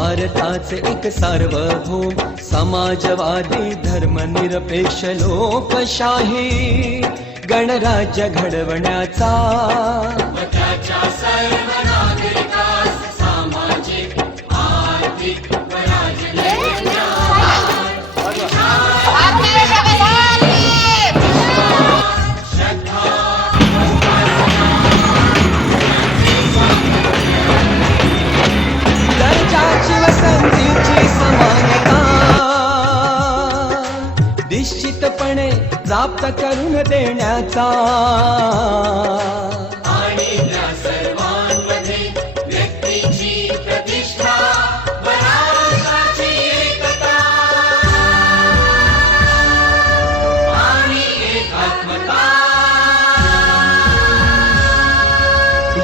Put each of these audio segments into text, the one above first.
भारताचे एक सार्वभौम समाजवादी धर्मनिरपेक्ष लोकशाही गणराज्य घडवण्याचा त्याच्या सर्व नागरिकास सामाजिक आर्थिक व राजनैतिक दर्जाची व संधीची समानता निश्चितपणे प्राप्त करून देण्याचा आणि त्या सर्वांमध्ये व्यक्तीची प्रतिष्ठा व राष्ट्राची एकता आणि एकात्मता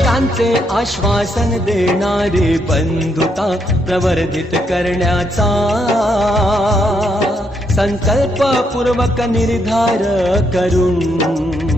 यांचे आश्वासन देणारी बंधुता प्रवर्धित करण्याचा संकल्पपूर्वक निर्धार करून